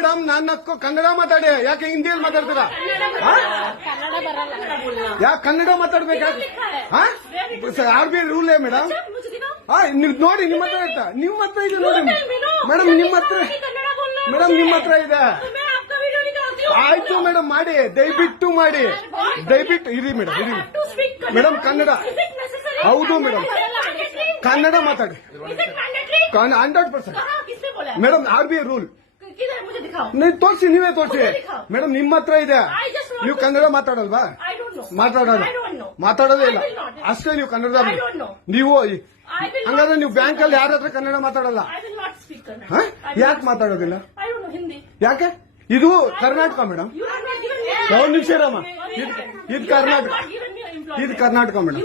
Madam ನಾನು ನಕ್ಕು ಕನ್ನಡ ಮಾತಾಡಿ ಯಾಕೆ ಹಿಂದಿಯಲ್ಲಿ ಮಾತಾಡ್ತೀರಾ ಯಾಕೆ ಕನ್ನಡ ಮಾತಾಡ್ಬೇಕು ಆರ್ ಬಿ ಐ ರೂಲೇ ಮೇಡಮ್ ಹಾ ನೀವು ನೋಡಿ ನಿಮ್ಮ ಹತ್ರ ಆಯ್ತಾ ನಿಮ್ಮ ಹತ್ರ ಇದೆ ನೋಡಿ ಮೇಡಮ್ ನಿಮ್ಮ ಹತ್ರ ಮೇಡಮ್ ನಿಮ್ಮ ಹತ್ರ ಇದೆ ಆಯ್ತು ಮೇಡಮ್ ಮಾಡಿ ದಯವಿಟ್ಟು ಮಾಡಿ ದಯವಿಟ್ಟು ಇರಿ ಮೇಡಮ್ ಇರಿ ಮೇಡಮ್ ಕನ್ನಡ ಹೌದು ಮೇಡಮ್ ಕನ್ನಡ ಮಾತಾಡಿ hundred percent madam R B I rule ನೀವು ತೋರಿಸಿ ನೀವೇ ತೋರಿಸಿ. ಮೇಡಮ್ ನಿಮ್ಮ ಹತ್ರ ಇದೆ. ನೀವು ಕನ್ನಡ ಮಾತಾಡಲ್ವಾ? ಮಾತಾಡೋದು ಮಾತಾಡೋದೇ ಇಲ್ಲ. ಅಷ್ಟೇ ನೀವು ಕನ್ನಡ ನೀವು ಹಂಗಾದ್ರೆ ನೀವು ಬ್ಯಾಂಕ್ ಅಲ್ಲಿ ಯಾರತ್ರ ಕನ್ನಡ ಮಾತಾಡಲ್ಲ? ಯಾಕೆ ಮಾತಾಡೋದಿಲ್ಲ? ಯಾಕೆ? ಇದು ಕರ್ನಾಟಕ ಮೇಡಮ್. ಒಂದ್ ನಿಮಿಷ ಇರಮ್ಮ. ಇದು ಕರ್ನಾಟಕ. ಇದು ಕರ್ನಾಟಕ ಮೇಡಮ್.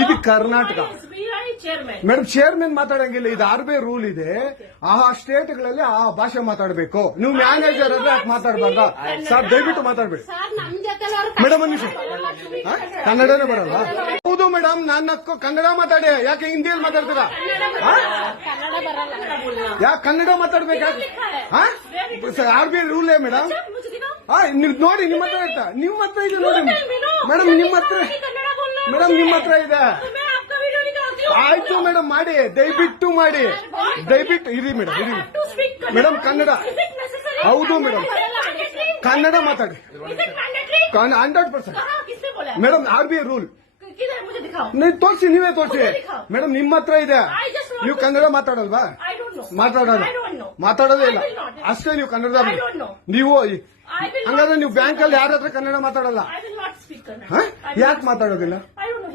ಇದು ಕರ್ನಾಟಕ. Madam chairman ಮಾತಾಡಂಗಿಲ್ಲ. ಇದು ಆರ್ ಬಿ ಐ ರೂಲ್ ಇದೆ. ಆ ಸ್ಟೇಟ್ಗಳಲ್ಲಿ ಆ ಭಾಷೆ ಮಾತಾಡಬೇಕು. ನೀವು ಮ್ಯಾನೇಜರ್ ಅಂದ್ರೆ ಯಾಕೆ ಮಾತಾಡಬಾರ್ದ? ಸರ್, ದಯವಿಟ್ಟು ಮಾತಾಡ್ಬೇಡಿ. ಮೇಡಮ್ ನಿಮಿಷ. ಕನ್ನಡನೇ ಬರಲ್ಲ. ಹೌದು ಮೇಡಮ್ ನಾನು ಕನ್ನಡ ಮಾತಾಡಿ. ಯಾಕೆ ಹಿಂದಿಯಲ್ಲಿ ಮಾತಾಡ್ತೀರ? ಯಾಕೆ ಕನ್ನಡ ಮಾತಾಡ್ಬೇಕಾ ಆರ್ ಬಿ ಐ ರೂಲೇ ಮೇಡಮ್ ನೋಡಿ ನಿಮ್ಮ ಹತ್ರ ಇರ್ತಾ ನಿಮ್ಮ ಹತ್ರ ಇದು ನೋಡಿ. ಮೇಡಮ್ ನಿಮ್ಮ ಹತ್ರ ಮೇಡಮ್ ನಿಮ್ಮ ಹತ್ರ ಇದೆ. ಆಯ್ತು ಮೇಡಮ್ ಮಾಡಿ. ದಯವಿಟ್ಟು ಮಾಡಿ. ದಯವಿಟ್ಟು ಇರಿ ಮೇಡಮ್ ಇರಿ ಮೇಡಮ್. ಕನ್ನಡ. ಹೌದು ಮೇಡಮ್. ಕನ್ನಡ ಮಾತಾಡಿ. Hundred percent. Madam R B I rule ತೋರಿಸಿ ನೀವೇ ತೋರಿಸಿ. ಮೇಡಮ್ ನಿಮ್ಮ ಹತ್ರ ಇದೆ. ನೀವು ಕನ್ನಡ ಮಾತಾಡಲ್ವಾ? ಮಾತಾಡೋಣ. ಮಾತಾಡೋದೇ ಇಲ್ಲ. ಅಷ್ಟೇ ನೀವು ಕನ್ನಡದ ನೀವು ಹಂಗಾದ್ರೆ ನೀವು ಬ್ಯಾಂಕ್ ಅಲ್ಲಿ ಯಾರ ಹತ್ರ ಕನ್ನಡ ಮಾತಾಡಲ್ಲ? ಯಾಕೆ ಮಾತಾಡೋದಿಲ್ಲ?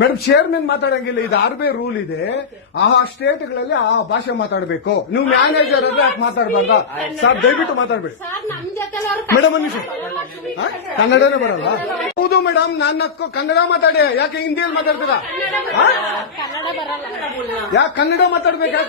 ಮೇಡಮ್ ಚೇರ್ಮನ್ ಮಾತಾಡಂಗಿಲ್ಲ ಇದು ಆರ್ ಬಿ ಐ ರೂಲ್ ಇದೆ. ಆ ಸ್ಟೇಟ್ಗಳಲ್ಲಿ ಆ ಭಾಷೆ ಮಾತಾಡಬೇಕು. ನೀವು ಮ್ಯಾನೇಜರ್ ಅಂದ್ರೆ ಯಾಕೆ ಮಾತಾಡಬಾರ್ದ? ಸರ್ ದಯವಿಟ್ಟು ಮಾತಾಡ್ಬೇಡಿ. ಮೇಡಮ್ ನಿಮಿಷ. ಕನ್ನಡನೇ ಬರಲ್ಲ? ಹೌದು ಮೇಡಮ್ ನನ್ನ ಕನ್ನಡ ಮಾತಾಡಿ. ಯಾಕೆ ಹಿಂದಿಯಲ್ಲಿ ಮಾತಾಡ್ತೀರಾ? ಯಾಕೆ ಕನ್ನಡ ಮಾತಾಡ್ಬೇಕಾ?